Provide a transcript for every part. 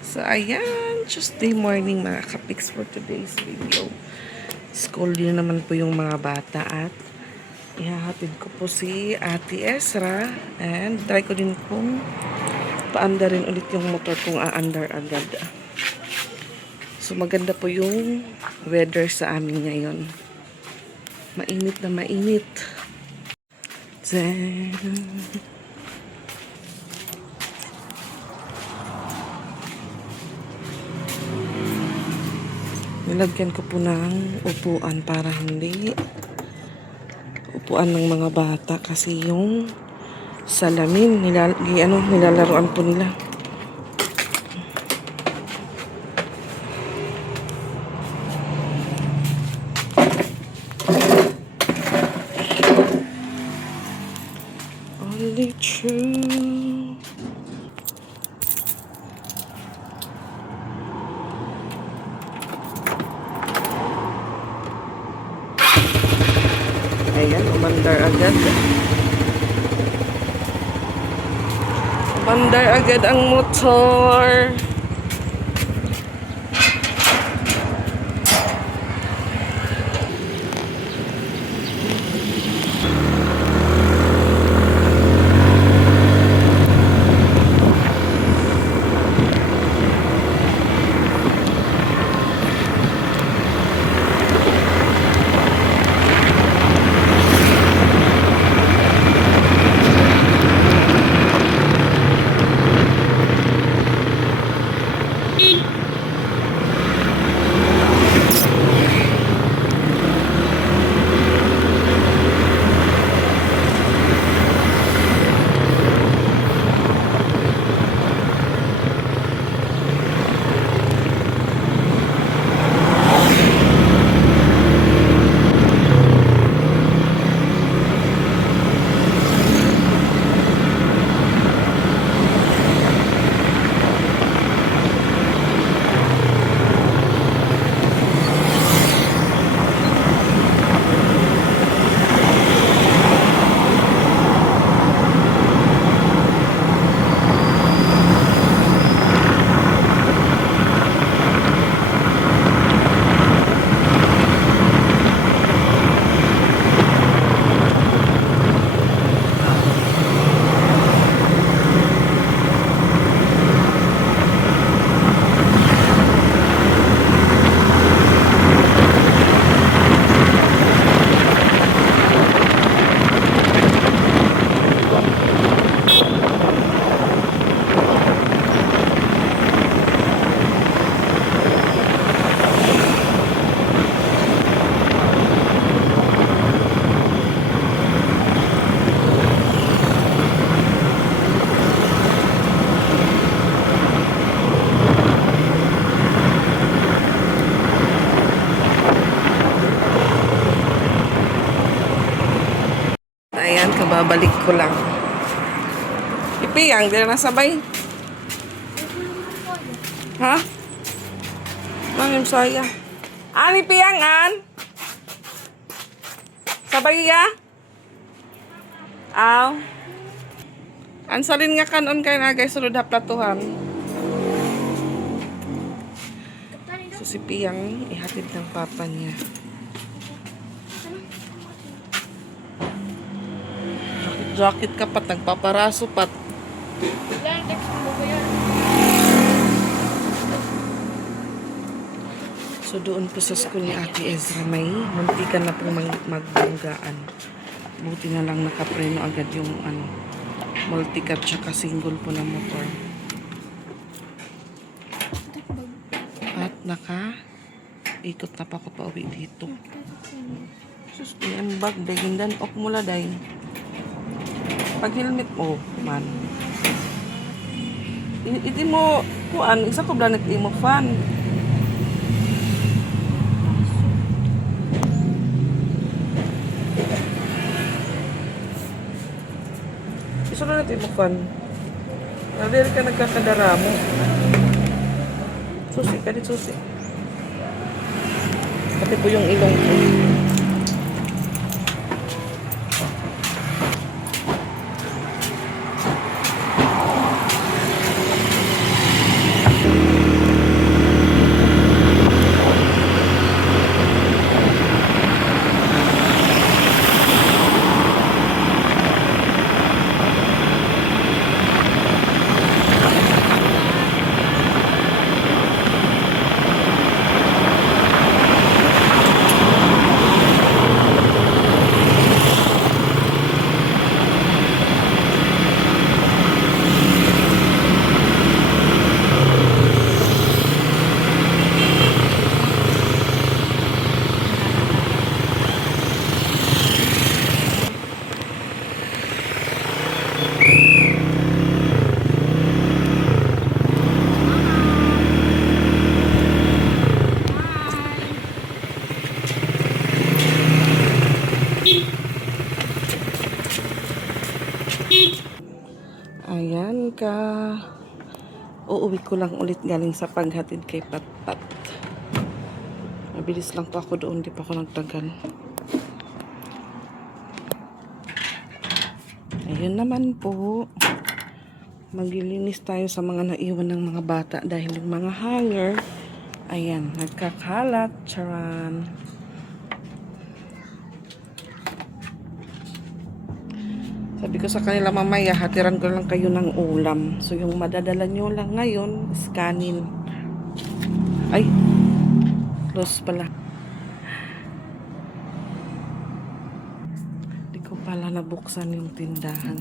So, ayan. Tuesday morning mga kapiks for today's video. School din naman po yung mga bata at ihahatid ko po si Ate Ezra and try ko din pong paandarin ulit yung motor kung aandar agad. So, maganda po yung weather sa amin ngayon. Mainit na mainit. Then, nilagyan ko po ng upuan para hindi upuan ng mga bata kasi yung salamin nilalaruan po nila. Only true. Ayan, umandar agad. Umandar agad ang motor. Ayan, kababalik ko lang. Ipiyang, di na nasabay. Ha? Mangim saya. Ani piyang, an? Sabay ya? Aw. Ansalin nga kanon kayo na guys, sulod haplatuhan. So si Piyang, ihatid ng papa niya. Jacket ka pat, nagpaparaso pat. So doon po sa school ni Ate Ezra may muntikan na pong magbanggaan. Buti na lang nakapreno agad yung multi-cab tsaka single po na motor. At ikot na pa ako pa uwi dito. Sus, ang bag, dahindan, ok mula dahin. Pag helmet mo, man. Iti mo, kuan, isa ko blanet mo fan. Isa na natin mo fan. Naliri ka nagkakadara mo. Susi, kadit susi. Pati po yung ilong ko. ko lang ulit galing sa paghatid kay Patpat. Mabilis lang po ako doon, di pa ako nagtagal. Ayun naman po. Maglilinis tayo sa mga naiwan ng mga bata dahil yung mga hanger, ayan, nagkakalat. Charan. Sabi ko sa kanila mamaya, hatiran ko lang kayo ng ulam. So yung madadala nyo lang ngayon is kanin. Ay, close pala. Di ko pala nabuksan yung tindahan.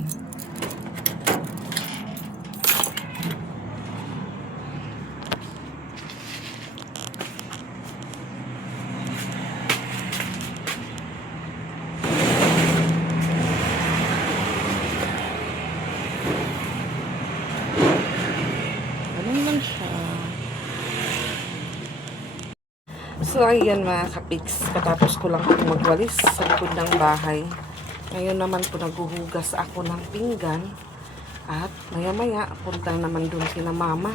So, ayan mga kapiks, patapos ko lang magwalis sa likod ng bahay. Ngayon naman po naghuhugas ako ng pinggan at maya-maya punta naman dun kina mama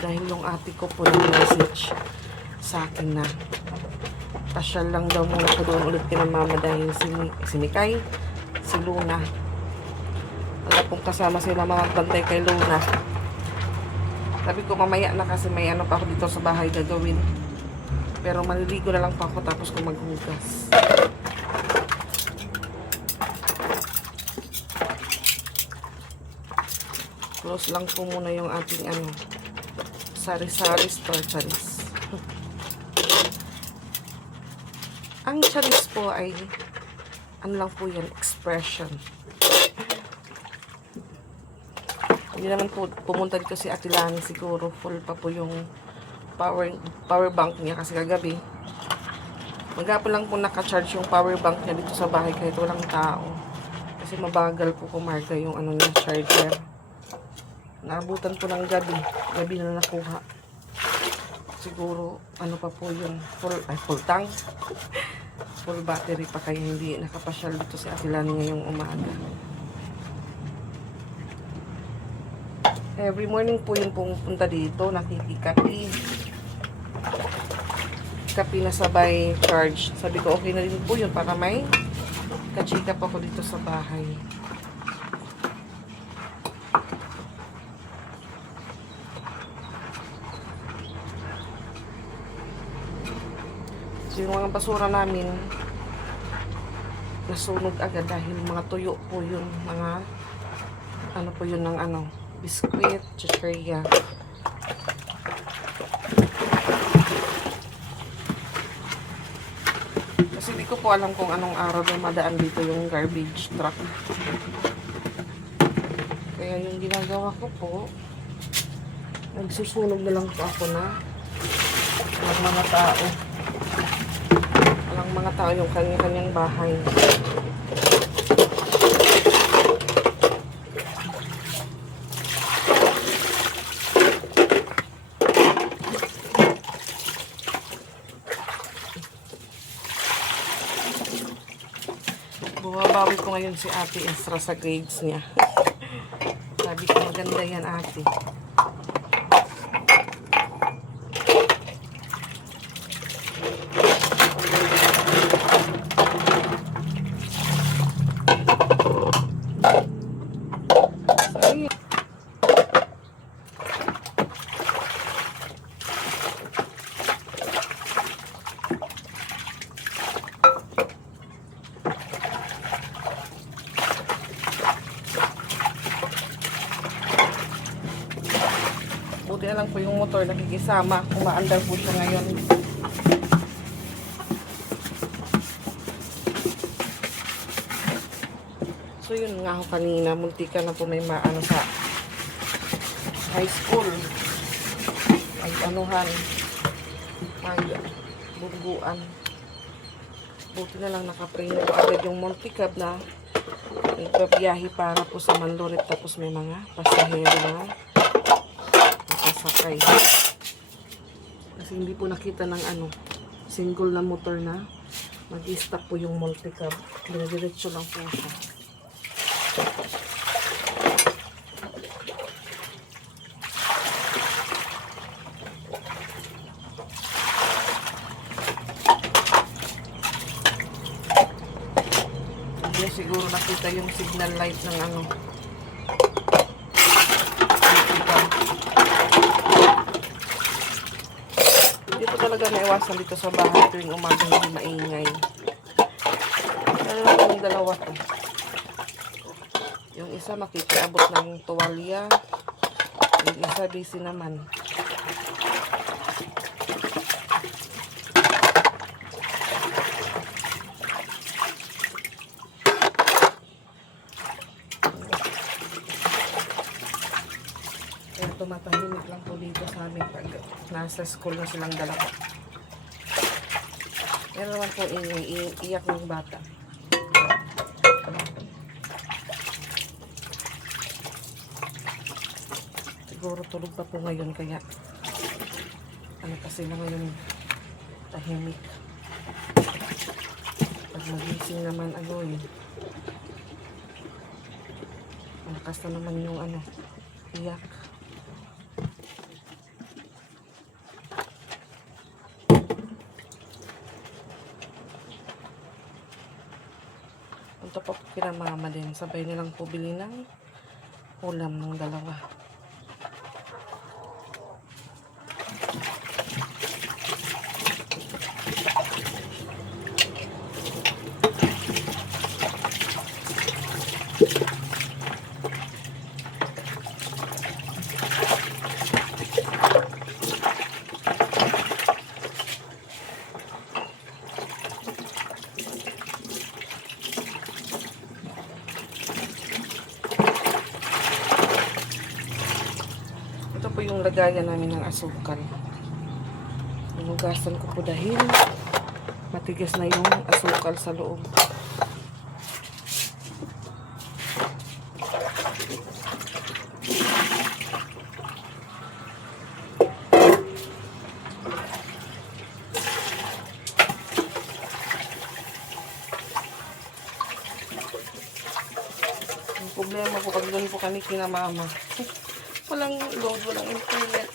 dahil yung ate ko po nag-message sa akin na pasyal lang daw muna ko doon ulit kina mama dahil si Mikay, si Luna. Wala pong kasama sila magbantay kay Luna. Sabi ko mamaya na kasi may ano pa ako dito sa bahay gagawin. Pero maliligo na lang pa ako tapos ko maghugas. Close lang po muna yung ating ano, sari-sari store charis. Ang charis po ay ano lang po yan, expression. Hindi naman po pumunta dito si Ate Lani, siguro full pa po yung power bank niya kasi kagabi maghapon lang po naka-charge yung power bank niya dito sa bahay kahit walang tao kasi mabagal po kumarga yung ano niya, charger. Naabutan po ng gabi na nakuha, siguro ano pa po yun, full tank full battery pa kaya hindi nakapasyal dito si Ate Lani ngayong umaga. Every morning po yung pumunta dito, nakikikapi na sabay charge. Sabi ko okay na rin po yun para may kachika pa ako dito sa bahay. So yung mga basura namin nasunog agad dahil mga tuyo po yun, mga ano po yun ng ano, biskwit, chicheria. Kasi hindi ko po alam kung anong araw na madaan dito yung garbage truck. Kaya yung ginagawa ko po, nagsusunog na lang po ako na ng mga tao. Walang mga tao yung kanya-kanyang bahay. Bumabawi ko ngayon si Ate Esra sa grades niya. Sabi ko maganda yan ate. Buti na lang po yung motor nakikisama. Umaandar po siya ngayon. So yun nga ako kanina. Munti ka na po may maano sa high school. Ay anuhan. Ay bungguan. Buti na lang nakapreno ko agad yung multicab na nagbabiyahe para po sa Manloret. Tapos may mga pasahero na sakay. Kasi hindi po nakita ng ano, single na motor na mag-stop po yung multicab. Dire-diretso lang po siya. siguro nakita yung signal light ng ano. Hindi ko talaga naiwasan dito sa bahay tuwing umaga hindi maingay. Pero yung dalawa to. Yung isa makikiabot ng tuwalya. Yung isa busy naman. Kaya tumatahimik lang po dito sa amin pag nasa school na silang dalawa. Pero naman po iiyak ng bata. Siguro tulog pa po ngayon kaya ano pa sila ngayon tahimik. Pag magising naman ano malakas na naman yung ano iyak. Punta pa po kina mama din, sabay nilang po bili ng ulam ng dalawa. Ito po yung lagayan namin ng asukal. Hinugasan ko po dahil matigas na yung asukal sa loob. Yung problema po pag doon po kami kina mama. Walang load, walang internet.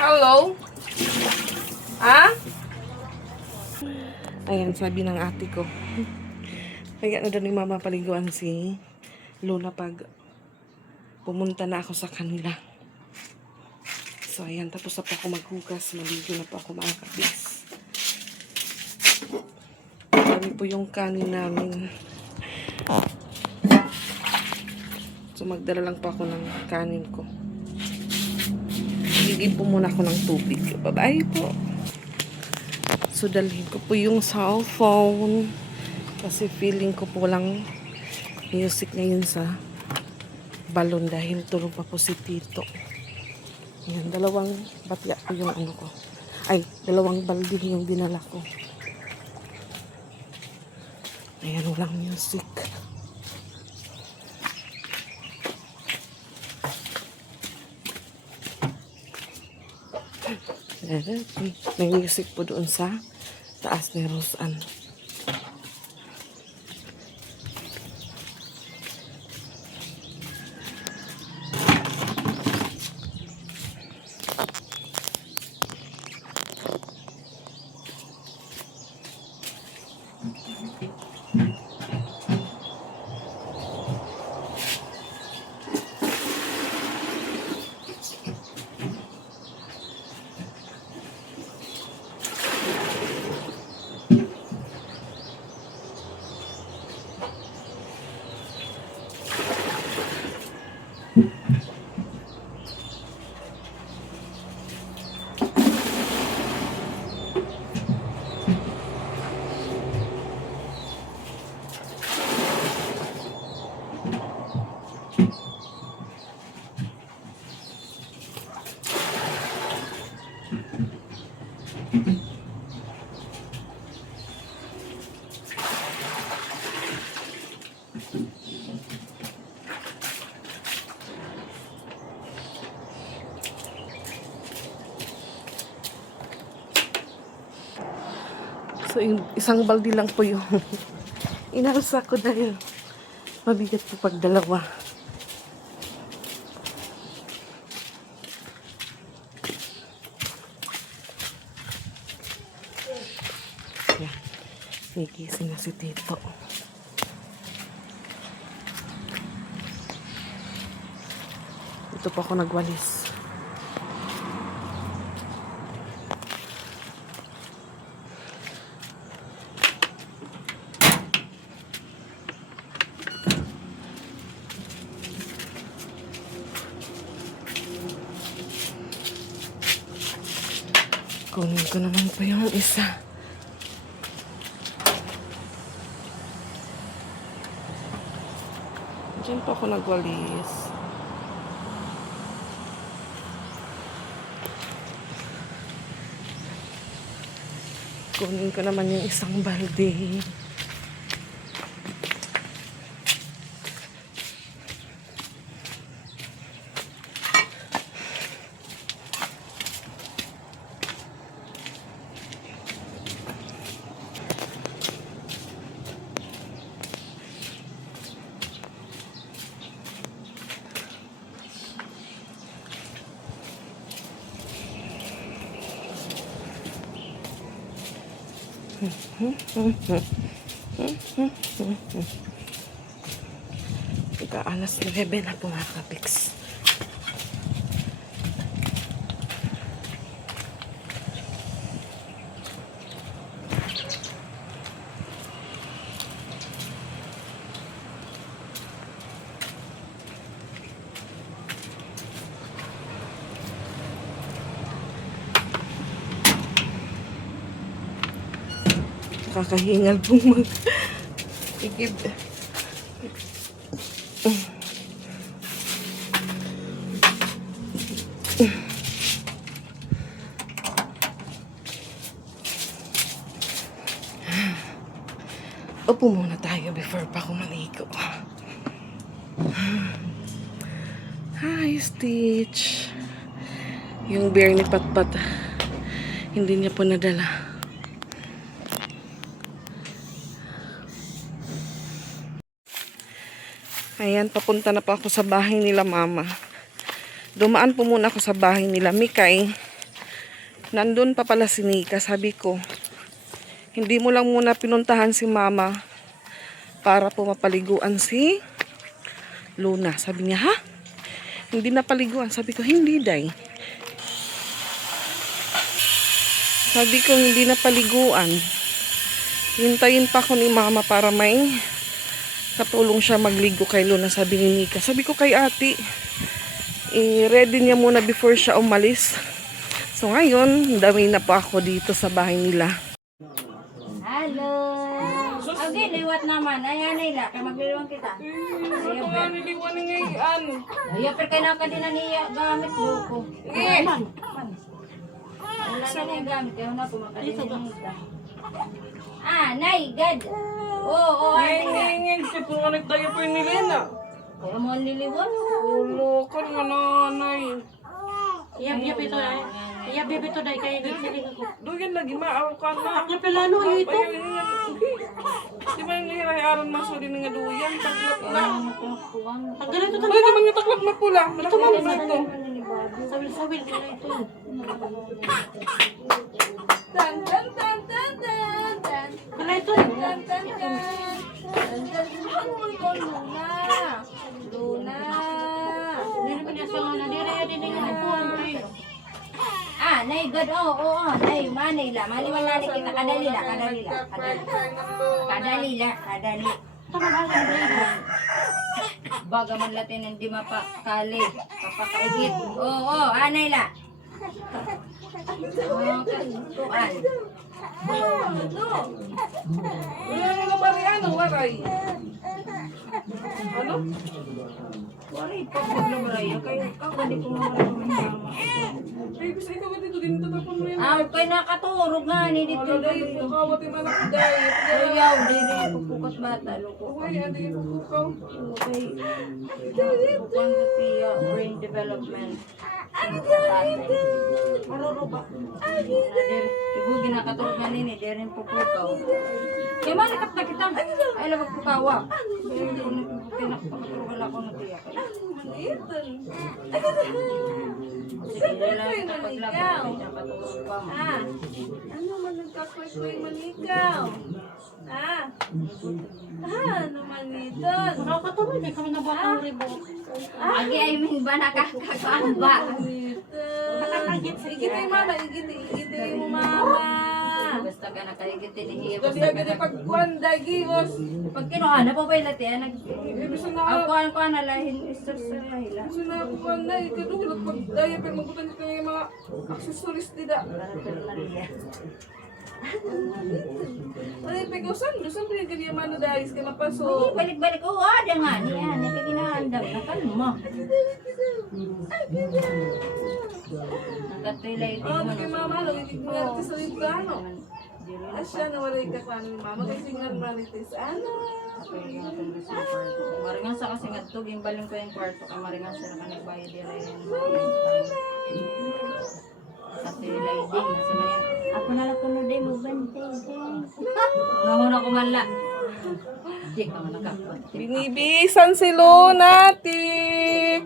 Hello? Ha? Ayan, sabi ng ate ko. Kaya na doon ni mama paliguan si Luna pag pumunta na ako sa kanila. So, ayan, tapos na po ako maghugas. Maligo na po ako mga kabis. Dami po yung kanin namin. So, magdala lang po ako ng kanin ko. Higib po muna ako ng tubig. Bye-bye po. So, dalhin ko po yung cellphone. Kasi feeling ko po lang music ngayon sa balon dahil tulog pa po si Tito. Ayan, dalawang batya po yung ano ko. Ay, dalawang balde yung dinala ko. Ayan, walang music. May music po doon sa taas ni Roseanne. So, yung isang balde lang po yung inalsa ko dahil mabigat po pag dalawa. Yan. May gising na si Tito. Ito po ako nagwalis. Kunin ko naman po yung isa. Diyan po ako nagwalis. Kunin ko naman yung isang balde. Alas 9 na po mga kapiks. Kakahingal pong mag-igib. Upo muna tayo before pa ako maligo. Hi, Stitch. Yung bear ni Patpat, hindi niya po nadala. Ayan, papunta na po ako sa bahay nila mama. Dumaan po muna ako sa bahay nila Mikay. Nandun pa pala si Nika. Sabi ko, hindi mo lang muna pinuntahan si mama para po mapaliguan si Luna. Sabi niya, ha? Hindi na paliguan. Sabi ko, hindi day. Sabi ko, hindi na paliguan. Hintayin pa ako ni mama para may katulong siya magligo kay Luna, sabi ni Nika. Sabi ko kay ate, ready niya muna before siya umalis. So ngayon, dami na po ako dito sa bahay nila. Hello! Okay, liwat naman. Ayan nila, kaya magliliwan kita. Ano nga niliwan ngayon? Ayaw, pero kailangan ka din na niya gamit loko. Wala na niya gamit, kaya na kumakalimutan. Nay, God! Oo, Ngayon, kasi po nga nag-diaper ni Lena. kaya mo ang liliwan. Ulo, kan nga nanay. Iyab ito ay. Iyab ito dai kay nagsiling ako. Doon lagi maaw ka na. Nya pelano ito. Di ba yung nahirayaran masuli nga duyan? Taklap na. Ang ganito to. Ay, naman yung taklap na pula. Malaki mo na ito. Sawil ka na ito. Tan tan tan tan tan tan. Kala ito. Tan tan tan. Tan tan. Ano mo ito, Luna? Luna. Dili man niya sa nga dire din nga po. Nay, God, oo, nay, manay la. Maliwala na kita, kadali la. Kadali. Baga man latin hindi mapakali. Papakaigit. Oo, anay la. Tuan. Wala nga nga bari ano, waray. Ano? Waray, pagpaglabaray. Kaya kakali ko naman mama. Ay, bisa ikaw ba dito? Din tatapon mo yan. Kay nakaturog nga ni dito. Ano dahil po kawat yung anak ko dahil. Ayaw, dili pupukat bata. Loko. Okay, ano yung pupukaw? Okay. Pupukan sa PIA, brain development. Maruruba. Ibu ginakatulog na nini, di rin pupukaw. Kaya malikap na kita. Ay, labag pukawa. Kaya hindi ko nakapatulugan ako na tiyak. Sige, lang paglabag, nakatulog pa mo. Ano man nagkakway-kway manikaw? Ano man ito? Nakakatuloy, may kami nabuhat ng ribo. Agi ay min ba nakakakaon ba? Nakakagit sa Igiti mama, igiti mo mama. Basta ka nakaigit ni Gabi agad pagkuan dagigos. Pag kinuha na pa ba yung lati? Gusto na Ako na lahin, istor sa lahila. gusto na ako kuan na ikadulog pag daya pero magutan ko yung mga accessories dida. Wala yung pag-usan, gusto ko yung ganyan mano dahil ka mapaso. Balik-balik, ada nga niya. Nakikinahandam na kalma. Nakatulay din Oh, mo. kay mama, lagi ko nga sa librano. Asya na wala yung kakuan ni mama kasi nga marites. Ano? Maringan sa kasi nga tug, yung baling ko yung kwarto ka maringan sa ka nagbayad dire. Kasi lighting sa mga ako na lang kuno din mo bantay. Nahuna ko man la. Di ka man nakapot. Binibihisan si lunatic.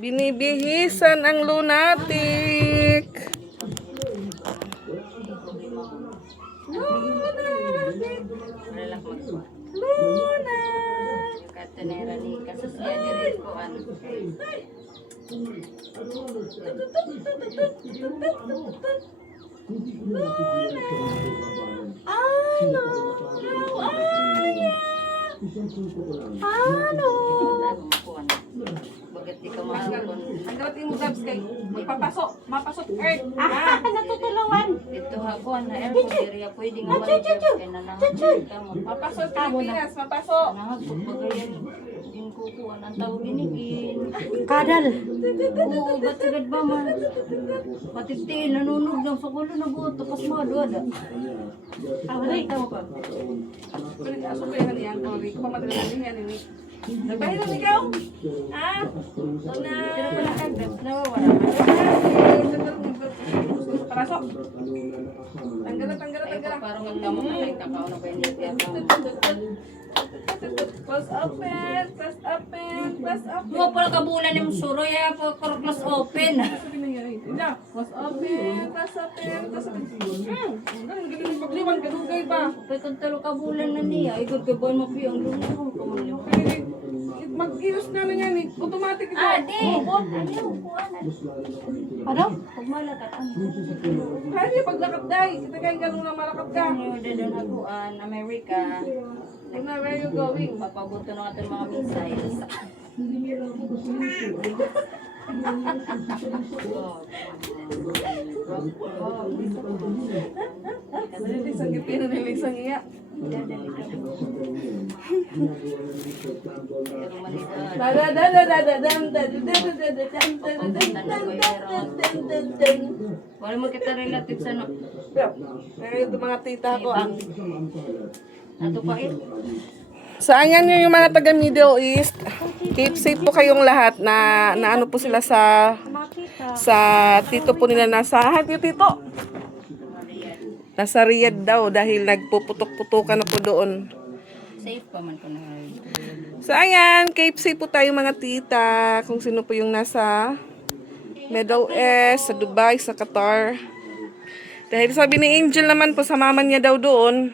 Binibihisan ang lunatic. Malak magkuha. Luna. Yung katanera ni kasasya dire ko ano. Ano? How are you? Ano? Bagat di ka mahapon. Ang galat yung gabs kay may papasok, mapasok earth. Natutulungan. Dito hapon na airport area pwede nga manager kay nanahagpag ka mo. Mapasok Pilipinas, mapasok. Nanahagpag bagayan din kukuan ang tawag ginigin. Kadal. Oo, ba't agad ba man? Patitiin, nanunog lang sa kulo na buot. Tapos mga duwada. Awalay. Tama ka. Pero aso ko yan yan, Tori. Kung madala din yan, ini. Nagbahilan ikaw? Ha? Luna. Pero pala agad, nawawala ka. Pasok. Tanggalan, tanggalan, Ay, tanggalan. parang ang tama ka lang kakao na pa yung nitiyak mo. Close open, close open, close open. Mo pala kabulan yung suroy, ya po close open. Sabi na yan. Ina, close open, close open, close open. Ang galing yung pagliwan, kadugay ba? Kaya kung talo kabulan na niya, ay gagabon mo po yung lumang kamunin. Mag-iwas na lang yan eh. Automatic ito. Adi! Ayaw, kuha na. Ano? Huwag malakat. Kaya niya paglakad dahi. Kita kayo ganun na malakad ka. Ano dadon haguan, Amerika. Una, where you going? Papabuto na ating mga missiles. Nalilig sa ngipin, nalilig sa ngiya. Wala mo kita relative sa no. Kaya ito mga tita ko ang... Ato pa it. Saan yan yung mga taga Middle East? Keep safe po kayong lahat na ano po sila sa tito po nila nasa tito. Nasa Riyadh daw dahil nagpuputok-putukan na po doon. Safe pa man ko na. So ayan, keep safe po tayo mga tita. Kung sino po yung nasa Middle East, sa Dubai, sa Qatar. Dahil sabi ni Angel naman po sa mama niya daw doon,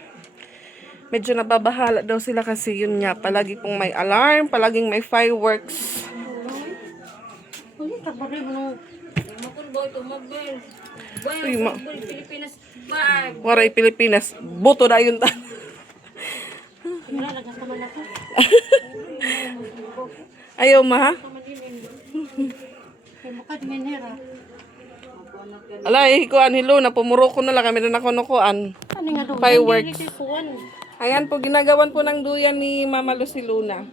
medyo nababahala daw sila kasi yun nga, palagi pong may alarm, palaging may fireworks. Uy, tagbari mo. Makulboy to mabel. Uy, ma. Pilipinas bag. Waray Pilipinas, buto na yun ta. Wala, lagas naman ako. Ayaw ma ha? Kaya mukha di menera. Ala, ihikuan hilo na pumuro ko na lang kami na nakunukuan. Ano nga doon? Fireworks. Hindi kuwan. Ayan po, ginagawan po ng duyan ni Mama Lucy Luna.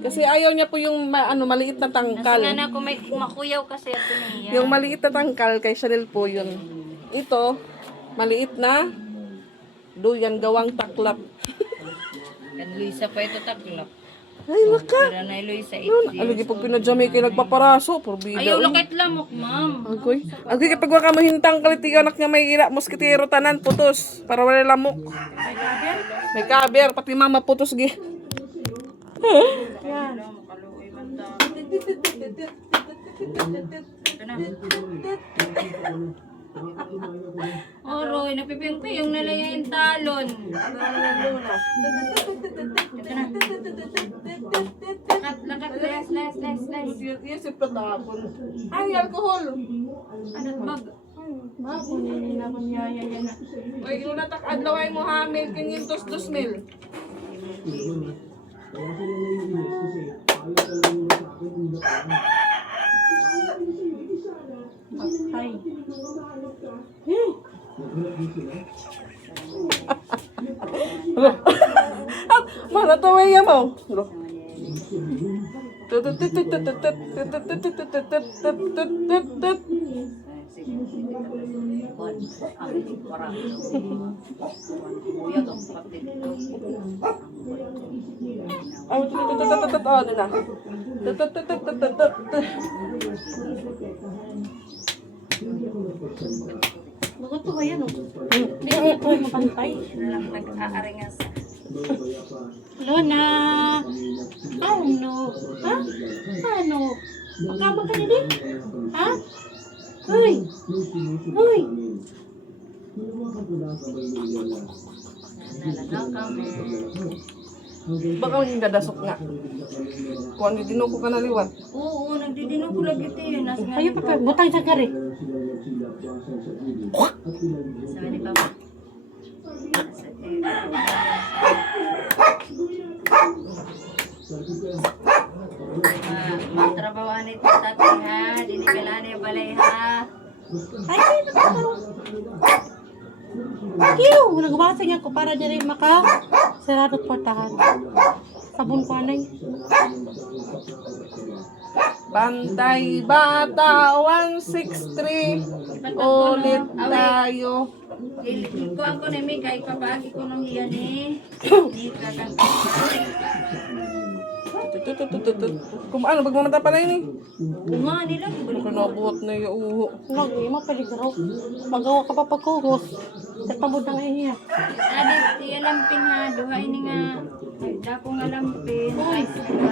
Kasi ayaw niya po yung maliit na tangkal. Sana ako may makuyaw kasi ito niya. Yung maliit na tangkal, kay Chanel po yun. Ito, maliit na duyan gawang taklap. Kan Luisa pa ito taklap. Ay, laka. Pero na Luisa, 8 Nun, years alagi pag old. pinadjamay kay nagpaparaso. Porbida. Ayaw, lakit lamok, ma'am. Agoy. Agoy kapag waka mo hintang kalitigaw anak nga may ira. Moskitero tanan, putos. Para wala lamok. May kaber. Pati mama putos gi. Yan. Makaluoy man ta. Ito na. Oh, Roy, napipiyong-piyong na lang yung talon. Ito na. Lakat, les. Yes, ipatapon. Ay, alcohol. Anot mag. Mako, nini na akong yaya yan. Oy, yung natak adlaway mo ha, mil 500 mil. Patay. Mana to way mo? Ano na? Bakit to ba yan, oh? Hindi ko mapantay. Nag-aaringas. Lona! Ano? Ha? Ano? Magkama ka na din? Ha? Hoy! Hoy! Nalagaw kami. Baka maging dadasok nga. Kung ano din ko ka naliwan. Oo, nagdidino ko lagi ito yun. Nasa nga Ayaw pa pa. Butang sa kari. Sabi ni Papa. Matrabahoan ito tatay ha. Dinibilan niya balay ha. Ay, ay, nakakaroon. Kiyo! Nagbasa niya ko para dyan rin maka siratot portahan. Sabon ko anay. Bantay Bata 163. Ulit tayo. Kuhaan ko na may kay papagi ko nung iyan eh. Hindi kakanta. Kung ano, bagmamata pa na yun eh. Kuma nila. Kanabuot na yung uho. Lagi, mapaligaraw. Magawa ka pa pagkugos. Tatambod na ngayon niya. Adit, iya lampin ha. Duha ini nga. Dako nga lampin. Ay,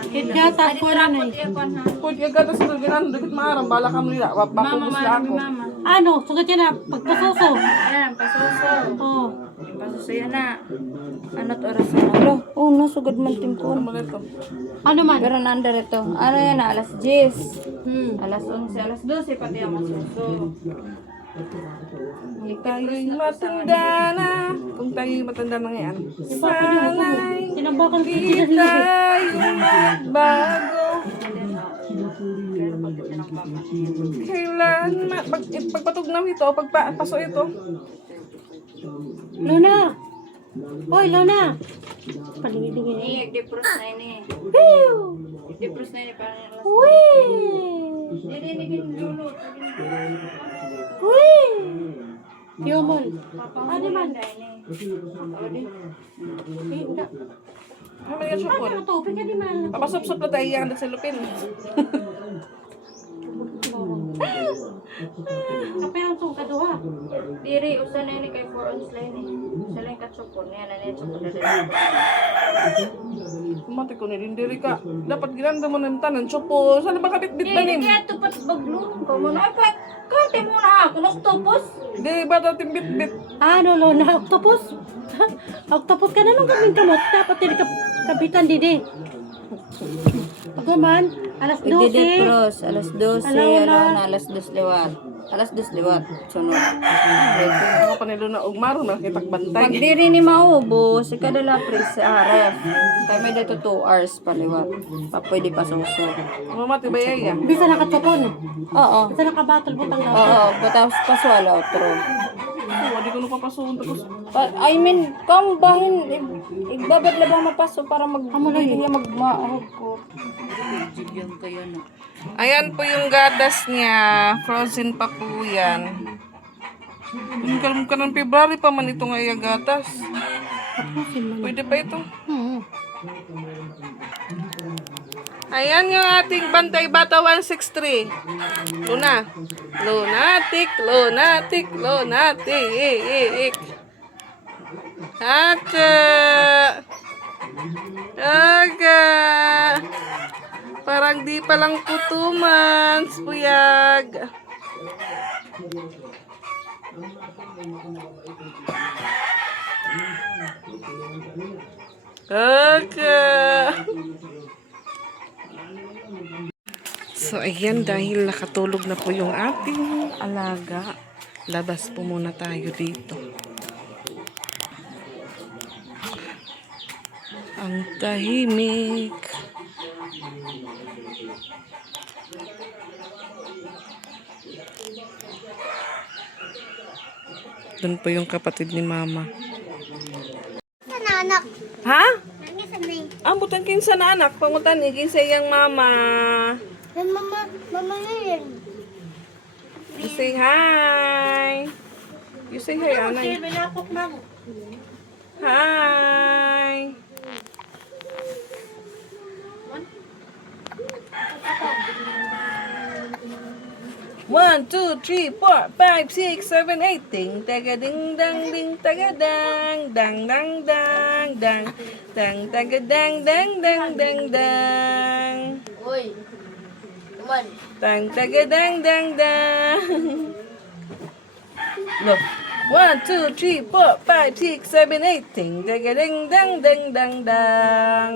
Hidgata ko na na. iya kuhan ha. Pwede yung gata sa tulginan, dagit maaram, bala ka mo nila. Mama, Bakubos na marami ako. mama. Ano? Sugat yan na. Pagpasuso. Ayan, pasuso. Oo. Pasuso yan na. Ano't oras na? Alo, oh, nasugad man Ano tingkon. mo nito? Ano man? Pero nandar ito. Ano yan na? Alas 10. Hmm. Alas 11, alas 12 pati ang masuso. Tayo'y matanda na. Kung tayo'y matanda na ngayon. Sana'y Tinambakan ko di dyan sa tayo magbago. Kailan pagpatog na ito, pagpaso ito. Lona! Hoy, Lona! Palingin-lingin. Ini, dipros na ini. Pew! Dipros na ini para alas. Wee! Hindi, hindi, lulo. Wee! Yomon. Ano man? Hindi. Ano man yung supon? Ano to? Pwede di man. Papasup-sup na tayo yung sa lupin. Kapirang to kaduha. Diri, usa na ini kay 4 ons line eh. Sa lang katsupon. Yan, ano yung tsupon na rin. Mati ko nilindiri ka. Dapat ginanda mo ng tanan, supon. Saan ba kapit-bit ba Hindi, nim? kaya tupat baglong ko mo na. Kante mo na ako. Nagtupos. Di ba dating bit-bit? Ano, Lona? Octopus? Octopus ka na nung gawin kamot. Dapat hindi ka kapitan didi. Ako man, alas 12. Dipros, alas 12, Alauna. alauna, alas 2 liwat. Alas 2 liwat, sunod. Mga panilo na ugmaro, nakitag bantay. Pag diri ni maubos, ikadala pres sa ref. Kaya may dito 2 hours paliwat. Pa pwede pa suso. Mamati ba yaya? Bisa nakatupon. Oo. Bisa nakabattle butang dapat. Oo, butas paswala otro. Oo, di ko napapasoon. Tapos, I mean, kung bahin, igbabad na bang mapaso para mag... Amo na yun. Hindi magmaahog ko. Yan kayo na. ayan po yung gatas niya. Frozen pa po yan. Yung kalm ka ng February pa man ito nga yung gatas. Tapusin man. Pwede pa ito. Hmm. Ayan yung ating Bantay Bata 163. Luna. Lunatic, lunatic, lunatic. Aka. Aga. Parang di pa lang po 2 months, puyag. Aga. So, ayan, dahil nakatulog na po yung ating alaga, labas po muna tayo dito. Ang tahimik. Doon po yung kapatid ni Mama. Anak, Ha? nangis na Ang butang kinsa na anak, pangutan ni kinsa iyang mama. mama yun. You say hi. You say hi, Anay. Malapok na. Hi. One, two, three, 4, 5, 6, 7, 8. Ding, taga, ding, dang, ding, taga, dang, dang, dang, dang, dang, dang, taga, dang, dang, dang, dang, dang. Uy, naman. Dang, taga, dang, dang, dang. Look. 1, 2, 3, 4, 5, 6, 7, 8. Ding, taga, ding, dang, dang, dang, dang.